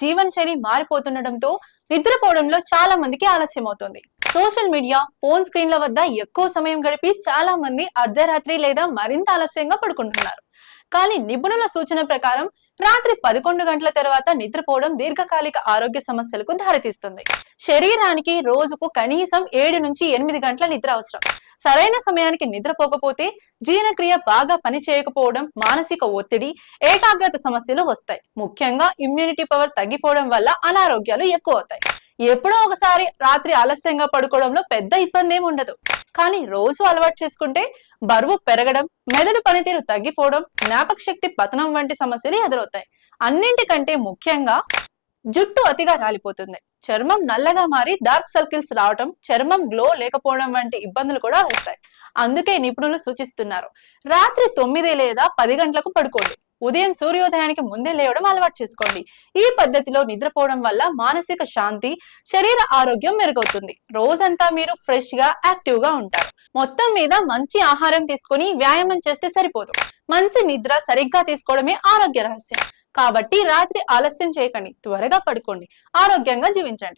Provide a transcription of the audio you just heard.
జీవన శైలి మారిపోతుండటంతో నిద్రపోవడంలో చాలా మందికి ఆలస్యం అవుతుంది. సోషల్ మీడియా ఫోన్ స్క్రీన్ల వద్ద ఎక్కువ సమయం గడిపి చాలా మంది అర్ధరాత్రి లేదా మరింత ఆలస్యంగా పడుకుంటున్నారు. కానీ నిపుణుల సూచన ప్రకారం రాత్రి పదకొండు గంటల తర్వాత నిద్రపోవడం దీర్ఘకాలిక ఆరోగ్య సమస్యలకు దారితీస్తుంది. శరీరానికి రోజుకు కనీసం ఏడు నుంచి ఎనిమిది గంటల నిద్ర అవసరం. సరైన సమయానికి నిద్రపోకపోతే జీర్ణక్రియ బాగా పని చేయకపోవడం మానసిక ఒత్తిడి ఏకాగ్రత సమస్యలు వస్తాయి. ముఖ్యంగా ఇమ్యూనిటీ పవర్ తగ్గిపోవడం వల్ల అనారోగ్యాలు ఎక్కువ అవుతాయి. ఎప్పుడో ఒకసారి రాత్రి ఆలస్యంగా పడుకోవడంలో పెద్ద ఇబ్బంది ఏమి ఉండదు. కానీ రోజు అలవాటు చేసుకుంటే బరువు పెరగడం మెదడు పనితీరు తగ్గిపోవడం జ్ఞాపక శక్తి పతనం వంటి సమస్యలు ఎదురవుతాయి. అన్నింటికంటే ముఖ్యంగా జుట్టు అతిగా రాలిపోతుంది. చర్మం నల్లగా మారి డార్క్ సర్కిల్స్ రావటం చర్మం గ్లో లేకపోవడం వంటి ఇబ్బందులు కూడా వస్తాయి. అందుకే నిపుణులు సూచిస్తున్నారు. రాత్రి తొమ్మిది లేదా పది గంటలకు పడుకోండి. ఉదయం సూర్యోదయానికి ముందే లేవడం అలవాటు చేసుకోండి. ఈ పద్ధతిలో నిద్రపోవడం వల్ల మానసిక శాంతి శరీర ఆరోగ్యం మెరుగవుతుంది. రోజంతా మీరు ఫ్రెష్గా యాక్టివ్గా ఉంటారు. మొత్తం మీద మంచి ఆహారం తీసుకొని వ్యాయామం చేస్తే సరిపోదు. మంచి నిద్ర సరిగ్గా తీసుకోవడమే ఆరోగ్య రహస్యం. కాబట్టి రాత్రి ఆలస్యం చేయకండి త్వరగా పడుకోండి ఆరోగ్యంగా జీవించండి.